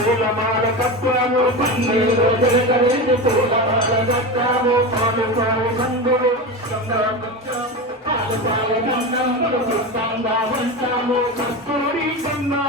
పూలమాల కట్టాము పన్నీరు జలకరించి పూలమాల కట్టాము పాలు పాలు బంధువు పాలు పాలు బంధములు పుష్పంగా ఉంటాము